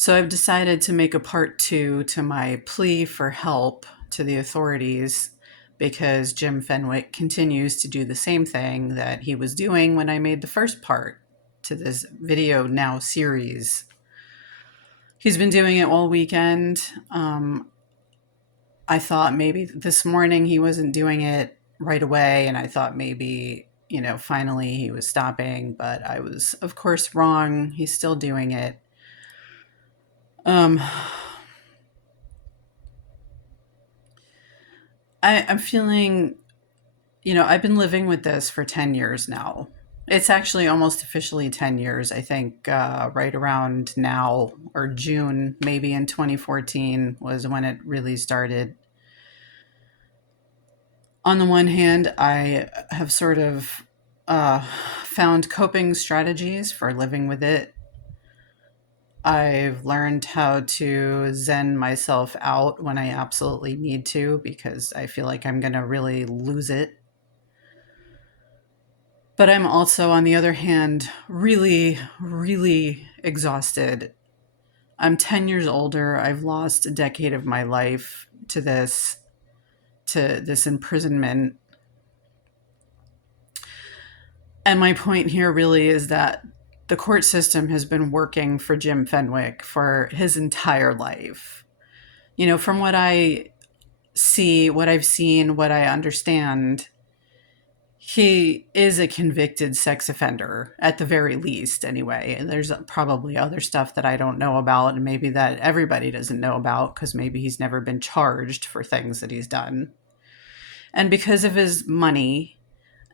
So I've decided to make a part two to my plea for help to the authorities because Jim Fenwick continues to do the same thing that he was doing when I made the first part to this video now series. He's been doing it all weekend. I thought maybe this morning he wasn't doing it right away, and I thought maybe, finally he was stopping, but I was, of course, wrong. He's still doing it. Um, I'm feeling, I've been living with this for 10 years now. It's actually almost officially 10 years, I think, right around now, or June, maybe in 2014 was when it really started. On the one hand, I have sort of found coping strategies for living with it. I've learned how to zen myself out when I absolutely need to because I feel like I'm going to really lose it. But I'm also, on the other hand, really, really exhausted. I'm 10 years older. I've lost a decade of my life to this imprisonment. And my point here really is that the court system has been working for Jim Fenwick for his entire life. From what I see, what I've seen, what I understand, he is a convicted sex offender, at the very least, anyway. And there's probably other stuff that I don't know about, and maybe that everybody doesn't know about, because maybe he's never been charged for things that he's done. And because of his money,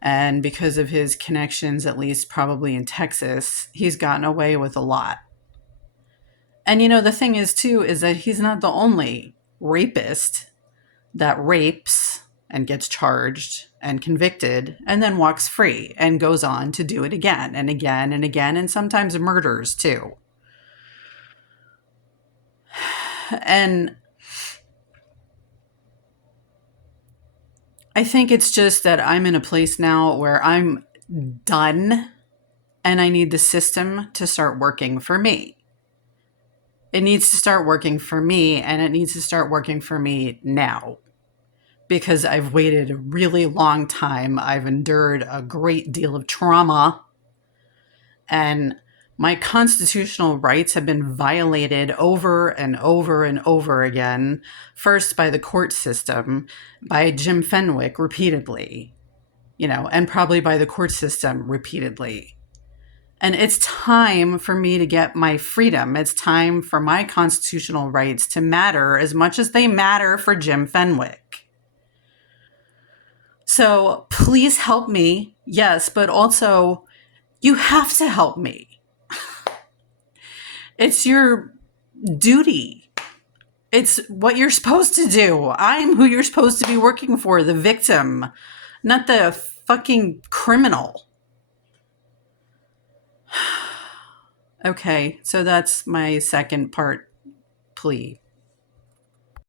and because of his connections, at least probably in Texas, he's gotten away with a lot. And the thing is, too, is that he's not the only rapist that rapes and gets charged and convicted and then walks free and goes on to do it again and again and again, and sometimes murders, too. And I think it's just that I'm in a place now where I'm done and I need the system to start working for me. It needs to start working for me, and it needs to start working for me now because I've waited a really long time. I've endured a great deal of trauma, and my constitutional rights have been violated over and over and over again, first by the court system, by Jim Fenwick repeatedly, and probably by the court system repeatedly. And it's time for me to get my freedom. It's time for my constitutional rights to matter as much as they matter for Jim Fenwick. So please help me. Yes, but also you have to help me. It's your duty. It's what you're supposed to do. I'm who you're supposed to be working for, the victim, not the fucking criminal. Okay, so that's my second part plea.